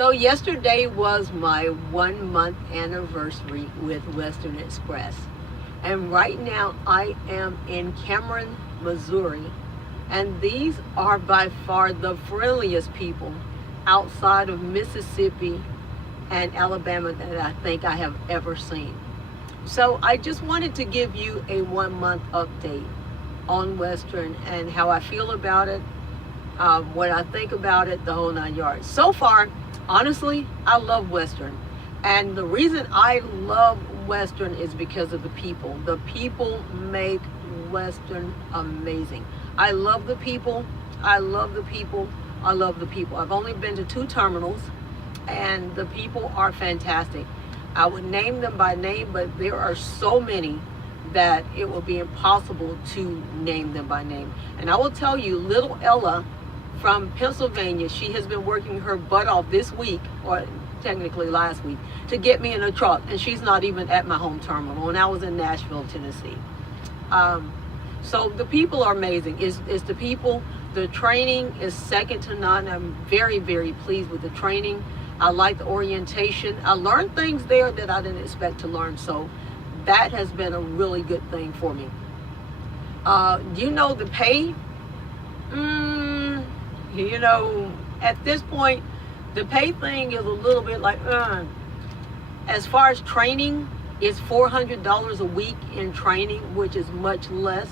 So yesterday was my 1 month anniversary with Western Express. And right now I am in Cameron, Missouri. And these are by far the friendliest people outside of Mississippi and Alabama that I think I have ever seen. So I just wanted to give you a 1 month update on Western and how I feel about it, what I think about it, the whole 9 yards. So far, honestly, I love Western. And the reason I love Western is because of the people. The people make Western amazing. I love the people. I love the people. I love the people. I've only been to 2 terminals and the people are fantastic. I would name them by name, but there are so many that it will be impossible to name them by name. And I will tell you, little Ella from Pennsylvania, she has been working her butt off this week, or technically last week, to get me in a truck, and she's not even at my home terminal, and I was in Nashville, Tennessee. So the people are amazing. It's the people. The training is second to none. I'm very, very pleased with the training. I like the orientation. I learned things there that I didn't expect to learn, so that has been a really good thing for me. You know, the pay, you know, at this point, the pay thing is a little bit like, as far as training, it's $400 a week in training, which is much less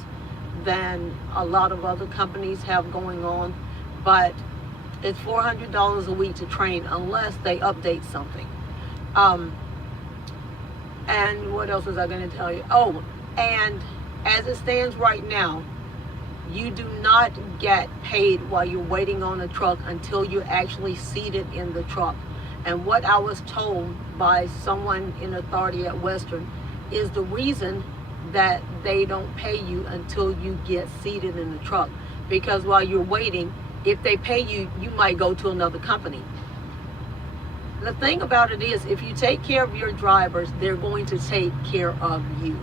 than a lot of other companies have going on. But it's $400 a week to train unless they update something. And what else was I going to tell you? Oh, and as it stands right now, you do not get paid while you're waiting on a truck until you're actually seated in the truck. And what I was told by someone in authority at Western is the reason that they don't pay you until you get seated in the truck. Because while you're waiting, if they pay you, you might go to another company. The thing about it is, if you take care of your drivers, they're going to take care of you.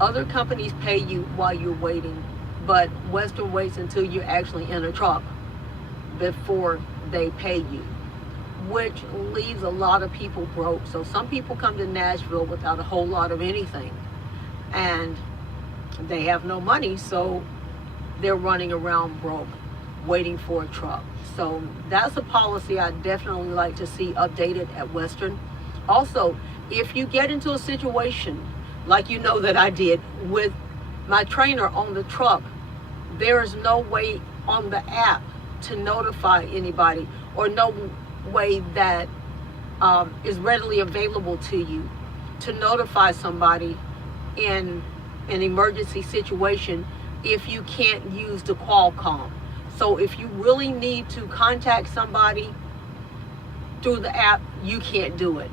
Other companies pay you while you're waiting, but Western waits until you're actually in a truck before they pay you, which leaves a lot of people broke. So some people come to Nashville without a whole lot of anything, and they have no money, so they're running around broke, waiting for a truck. So that's a policy I definitely like to see updated at Western. Also, if you get into a situation like you know that I did with my trainer on the truck, there is no way on the app to notify anybody, or no way that is readily available to you to notify somebody in an emergency situation if you can't use the Qualcomm. So if you really need to contact somebody through the app, you can't do it.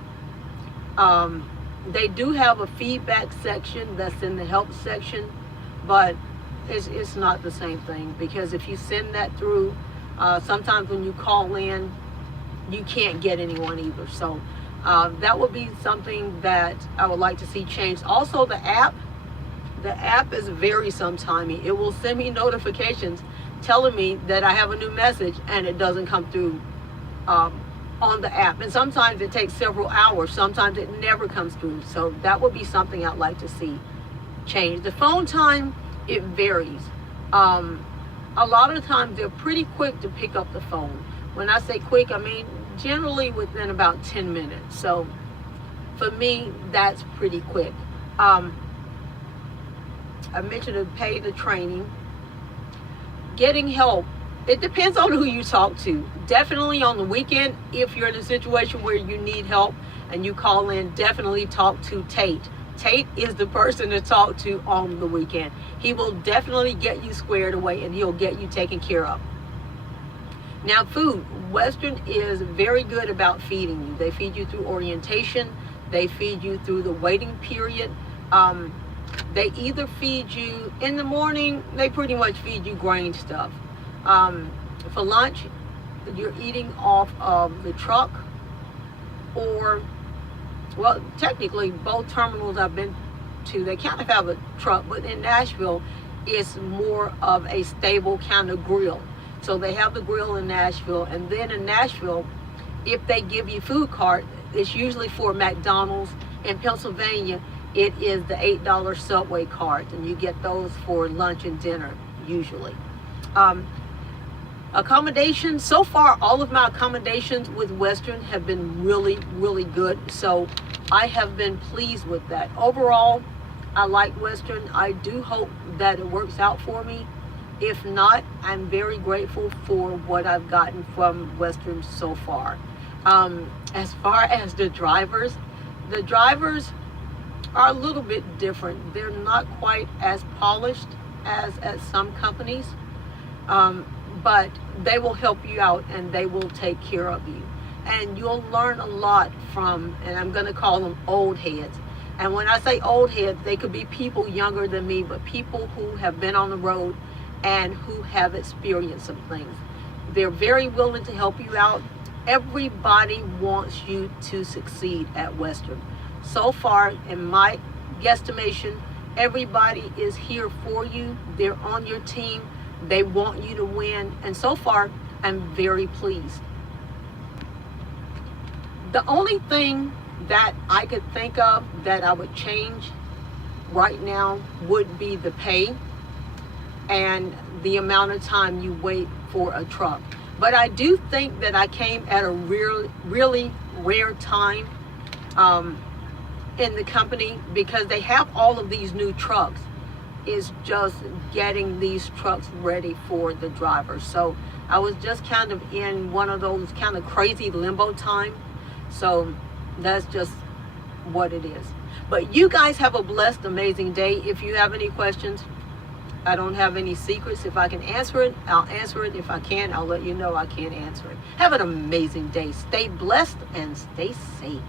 They do have a feedback section that's in the help section, but it's not the same thing, because if you send that through, sometimes when you call in, you can't get anyone either. So that would be something that I would like to see changed. Also, the app is very sometimey. It will send me notifications telling me that I have a new message, and it doesn't come through on the app. And sometimes it takes several hours. Sometimes it never comes through. So that would be something I'd like to see change. The phone time, it varies. A lot of times they're pretty quick to pick up the phone. When I say quick, I mean generally within about 10 minutes. So for me, that's pretty quick. I mentioned to pay the training. Getting help, it depends on who you talk to. Definitely on the weekend, if you're in a situation where you need help and you call in, definitely talk to Tate. Tate is the person to talk to on the weekend. He will definitely get you squared away, and he'll get you taken care of. Now, food. Western is very good about feeding you. They feed you through orientation. They feed you through the waiting period. They either feed you in the morning, they pretty much feed you grain stuff. For lunch, you're eating off of the truck, or, well, technically both terminals I've been to, they kind of have a truck, but in Nashville, it's more of a stable kind of grill. So they have the grill in Nashville, and then in Nashville, if they give you food cart, it's usually for McDonald's. In Pennsylvania, it is the $8 Subway cart, and you get those for lunch and dinner usually. Accommodations, so far all of my accommodations with Western have been really, really good, so I have been pleased with that. Overall, I like Western. I do hope that it works out for me. If not, I'm very grateful for what I've gotten from Western so far. As far as the drivers are a little bit different. They're not quite as polished as at some companies, but they will help you out and they will take care of you. And you'll learn a lot from, and I'm going to call them old heads. And when I say old heads, they could be people younger than me, but people who have been on the road and who have experienced some things. They're very willing to help you out. Everybody wants you to succeed at Western. So far, in my guesstimation, everybody is here for you. They're on your team. They want you to win. And so far, I'm very pleased. The only thing that I could think of that I would change right now would be the pay and the amount of time you wait for a truck. But I do think that I came at a really rare time in the company, because they have all of these new trucks. Is just getting these trucks ready for the drivers. So I was just kind of in one of those kind of crazy limbo time. So that's just what it is. But you guys have a blessed, amazing day. If you have any questions, I don't have any secrets. If I can answer it, I'll answer it. If I can't, I'll let you know I can't answer it. Have an amazing day. Stay blessed and stay safe.